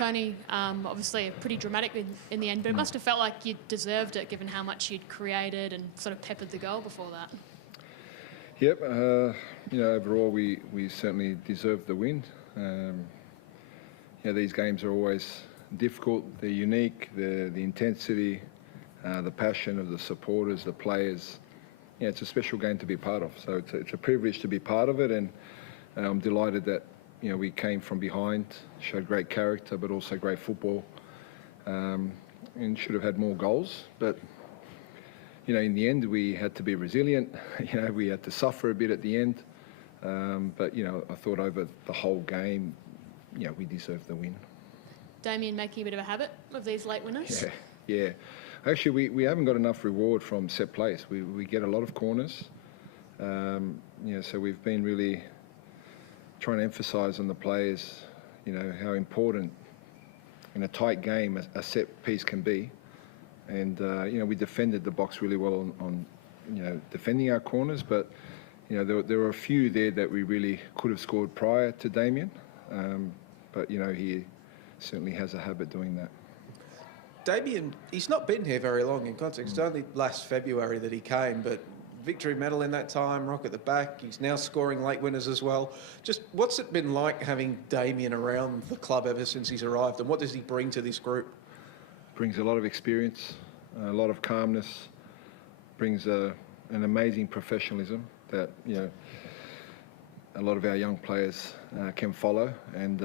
Tony, obviously pretty dramatic in the end, but it must have felt like you deserved it given how much you'd created and sort of peppered the goal before that. Yep, overall we certainly deserved the win. These games are always difficult, they're unique, the intensity, the passion of the supporters, the players. It's a special game to be part of, so it's a privilege to be part of it, and I'm delighted that we came from behind, showed great character, but also great football, and should have had more goals. But in the end, we had to be resilient. We had to suffer a bit at the end. But I thought over the whole game, we deserved the win. Damien making a bit of a habit of these late winners. Yeah. Actually, we haven't got enough reward from set plays. We get a lot of corners. So we've been really trying to emphasise on the players, how important in a tight game a set piece can be. And, we defended the box really well on defending our corners, but, there were a few there that we really could have scored prior to Damien. But, he certainly has a habit doing that. Damien, he's not been here very long in context. It's only last February that he came, but victory medal in that time, rock at the back. He's now scoring late winners as well. Just what's it been like having Damien around the club ever since he's arrived, and what does he bring to this group? Brings a lot of experience, a lot of calmness, brings an amazing professionalism that a lot of our young players can follow, and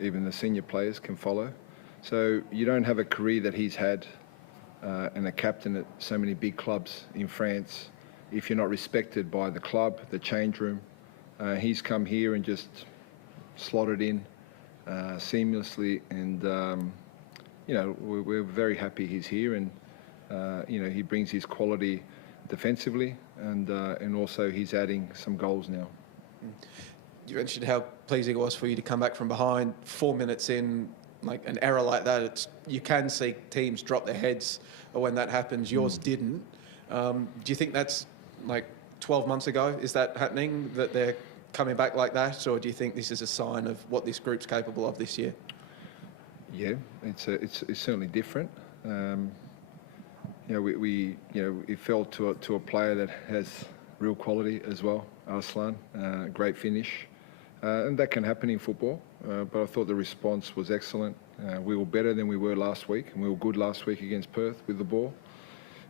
even the senior players can follow. So you don't have a career that he's had and a captain at so many big clubs in France if you're not respected by the club, the change room. He's come here and just slotted in seamlessly, and we're very happy he's here, and he brings his quality defensively, and also he's adding some goals now. You mentioned how pleasing it was for you to come back from behind 4 minutes in. Like an error like that, you can see teams drop their heads when that happens. Yours didn't. Do you think that's like 12 months ago? Is that happening, that they're coming back like that, or do you think this is a sign of what this group's capable of this year? Yeah, it's certainly different. It fell to a player that has real quality as well, Arslan. Great finish, and that can happen in football. But I thought the response was excellent. We were better than we were last week, and we were good last week against Perth with the ball.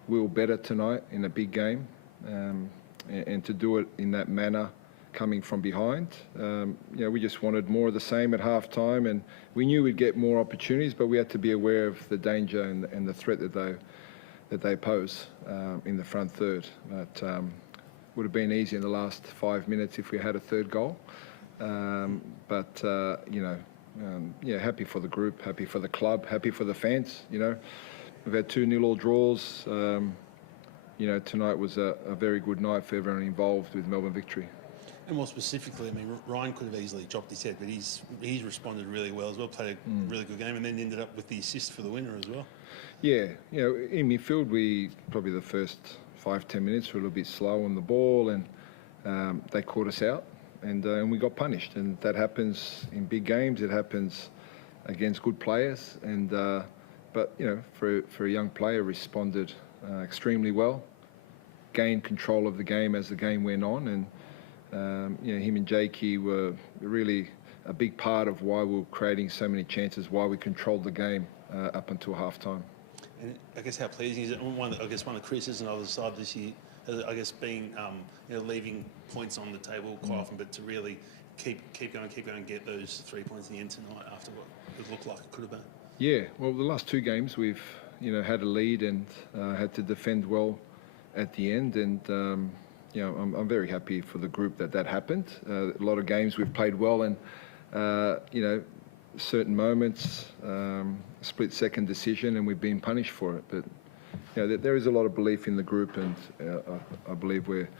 We were better tonight in a big game, and to do it in that manner, coming from behind, we just wanted more of the same at half time, and we knew we'd get more opportunities, but we had to be aware of the danger and the threat that they pose in the front third. But would have been easy in the last 5 minutes if we had a third goal. Happy for the group, happy for the club, happy for the fans. We've had 2-0 all draws. Tonight was a very good night for everyone involved with Melbourne victory. And more specifically, Ryan could have easily chopped his head, but he's responded really well as well, played a really good game, and then ended up with the assist for the winner as well. Yeah, in midfield, we probably the first 5-10 minutes were a little bit slow on the ball, and they caught us out. And we got punished, and that happens in big games. It happens against good players, but for a young player, responded extremely well, gained control of the game as the game went on, and him and Jakey were really a big part of why we were creating so many chances, why we controlled the game up until half time. And I guess how pleasing is it? One of the criticisms on the side this year, I guess, being leaving points on the table quite often, but to really keep going, and get those 3 points in the end tonight after what it looked like it could have been. Yeah, well, the last two games we've had a lead and had to defend well at the end, and I'm very happy for the group that happened. A lot of games we've played well, and certain moments, split-second decision, and we've been punished for it. But there is a lot of belief in the group, and I believe we're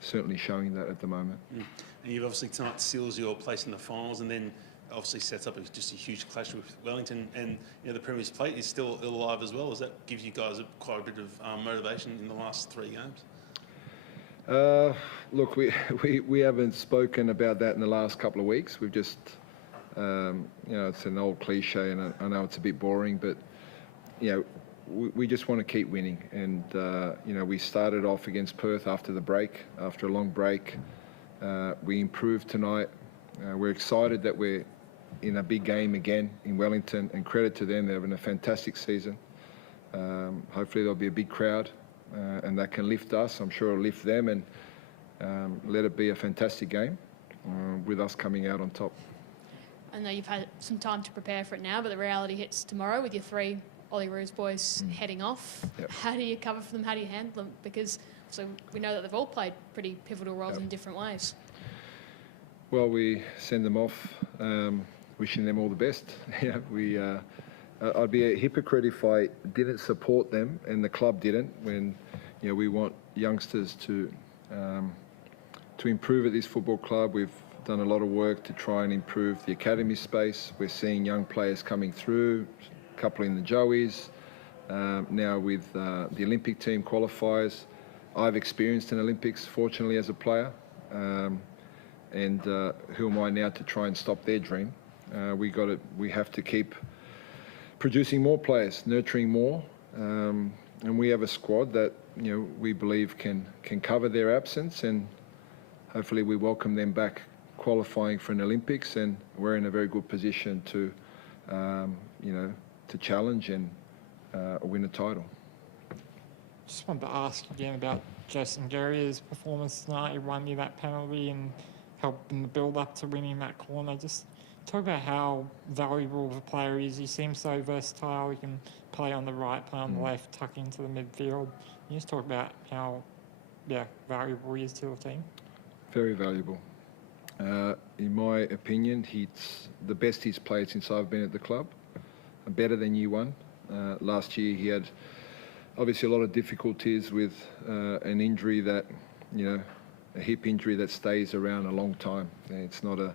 certainly showing that at the moment. And you've obviously tonight seals your place in the finals, and then obviously sets up just a huge clash with Wellington, and the Premier's plate is still alive as well. Does that give you guys quite a bit of motivation in the last 3 games? Look, we haven't spoken about that in the last couple of weeks. We've just It's an old cliche, and I know it's a bit boring, but we just want to keep winning. And we started off against Perth after a long break. We improved tonight. We're excited that we're in a big game again in Wellington, and credit to them, they're having a fantastic season. Hopefully there'll be a big crowd, and that can lift us. I'm sure it'll lift them, and let it be a fantastic game with us coming out on top. I know you've had some time to prepare for it now, but the reality hits tomorrow with your 3 Ollie Roos boys heading off. Yep. How do you cover for them? How do you handle them? Because we know that they've all played pretty pivotal roles in different ways. Well, we send them off, wishing them all the best. I'd be a hypocrite if I didn't support them and the club didn't. When we want youngsters to improve at this football club. We've done a lot of work to try and improve the academy space. We're seeing young players coming through, a couple in the Joeys, now with the Olympic team qualifiers. I've experienced an Olympics, fortunately, as a player, and who am I now to try and stop their dream? We have to keep producing more players, nurturing more, and we have a squad that we believe can cover their absence, and hopefully we welcome them back qualifying for an Olympics, and we're in a very good position to challenge and win a title. Just wanted to ask again about Jason Guerrier's performance tonight. He won you that penalty and helped in the build-up to winning that corner. Just talk about how valuable of a player he is. He seems so versatile. He can play on the right, play on the left, tuck into the midfield. Can you just talk about how valuable he is to the team? Very valuable. In my opinion, he's the best he's played since I've been at the club. Better than year one. Last year he had obviously a lot of difficulties with an injury that, a hip injury that stays around a long time. It's not a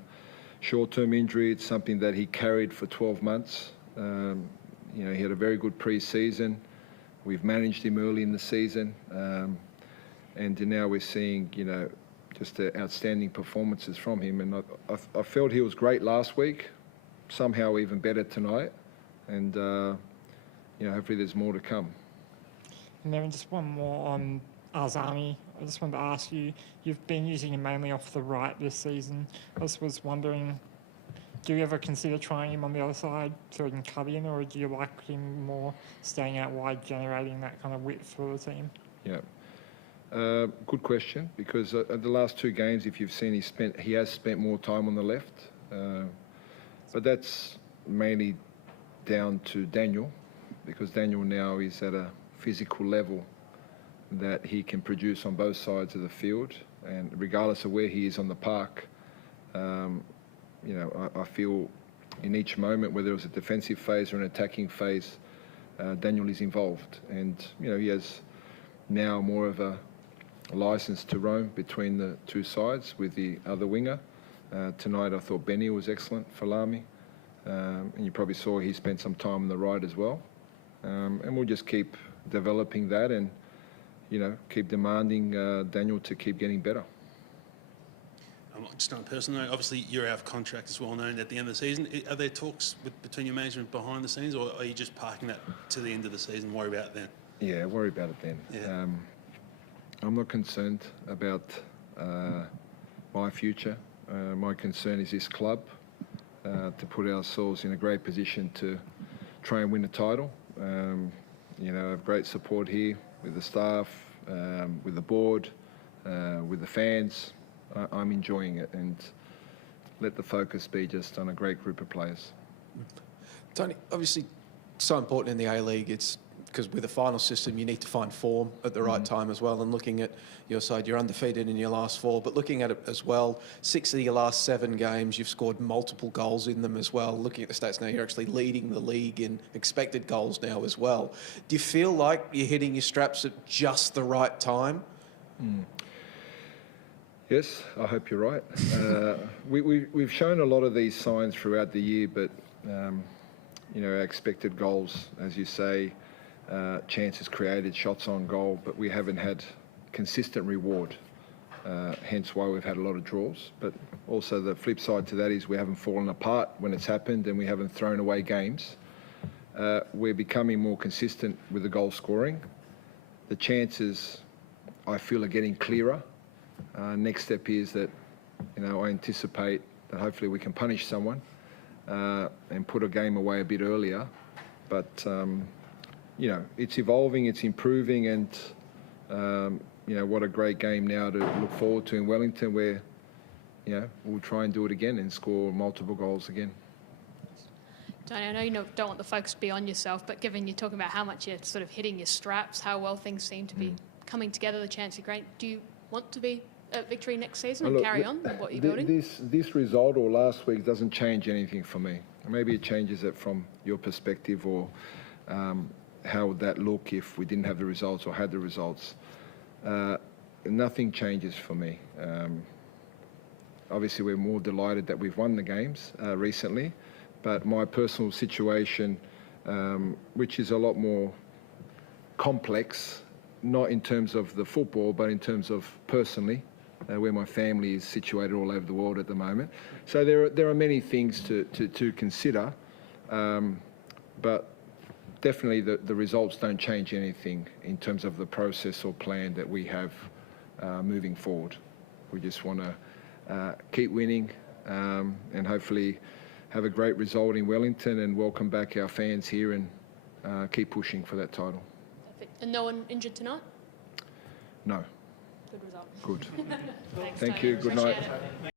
short-term injury. It's something that he carried for 12 months. He had a very good pre-season. We've managed him early in the season. And now we're seeing, just outstanding performances from him. And I felt he was great last week, somehow even better tonight. And, hopefully there's more to come. And then just one more on Arzani. I just wanted to ask you, you've been using him mainly off the right this season. I just was wondering, do you ever consider trying him on the other side so he can cut in, or do you like him more staying out wide, generating that kind of width for the team? Yeah. Good question, because at the last 2 games, if you've seen, he has spent more time on the left. But that's mainly down to Daniel, because Daniel now is at a physical level that he can produce on both sides of the field, and regardless of where he is on the park, I feel in each moment, whether it was a defensive phase or an attacking phase, Daniel is involved, and he has now more of a license to roam between the 2 sides with the other winger. Tonight I thought Benny was excellent for Lamy, and you probably saw he spent some time on the right as well, and we'll just keep developing that and keep demanding Daniel to keep getting better. Just on a personal note, obviously you're out of contract, as well known, at the end of the season. Are there talks between your management behind the scenes, or are you just parking that to the end of the season, worry about it then? Yeah, worry about it then. Yeah. I'm not concerned about my future. My concern is this club, to put ourselves in a great position to try and win a title. I have great support here with the staff, with the board, with the fans. I'm enjoying it, and let the focus be just on a great group of players. Tony, obviously so important in the A-League. It's because with the final system, you need to find form at the right time as well. And looking at your side, you're undefeated in your last 4, but looking at it as well, 6 of your last 7 games, you've scored multiple goals in them as well. Looking at the stats now, you're actually leading the league in expected goals now as well. Do you feel like you're hitting your straps at just the right time? Yes, I hope you're right. We've shown a lot of these signs throughout the year, but our expected goals, as you say, chances created, shots on goal, but we haven't had consistent reward. hence why we've had a lot of draws. But also the flip side to that is we haven't fallen apart when it's happened, and we haven't thrown away games. We're becoming more consistent with the goal scoring. The chances, I feel, are getting clearer. Next step is that, I anticipate that hopefully we can punish someone and put a game away a bit earlier. But, it's evolving, it's improving, and, what a great game now to look forward to in Wellington, where, we'll try and do it again and score multiple goals again. Tony, I know you don't want the focus to be on yourself, but given you're talking about how much you're sort of hitting your straps, how well things seem to be coming together, the chance are great. Do you want to be at victory next season and carry on what you're building? This result or last week doesn't change anything for me. Maybe it changes it from your perspective, or how would that look if we didn't have the results or had the results. Nothing changes for me. Obviously, we're more delighted that we've won the games recently, but my personal situation, which is a lot more complex, not in terms of the football, but in terms of personally, where my family is situated all over the world at the moment. So there are many things to consider, but definitely the results don't change anything in terms of the process or plan that we have moving forward. We just want to keep winning and hopefully have a great result in Wellington and welcome back our fans here and keep pushing for that title. Perfect. And no one injured tonight? No. Good result. Good. Thanks, Thank Tony. you. Good Appreciate night. it.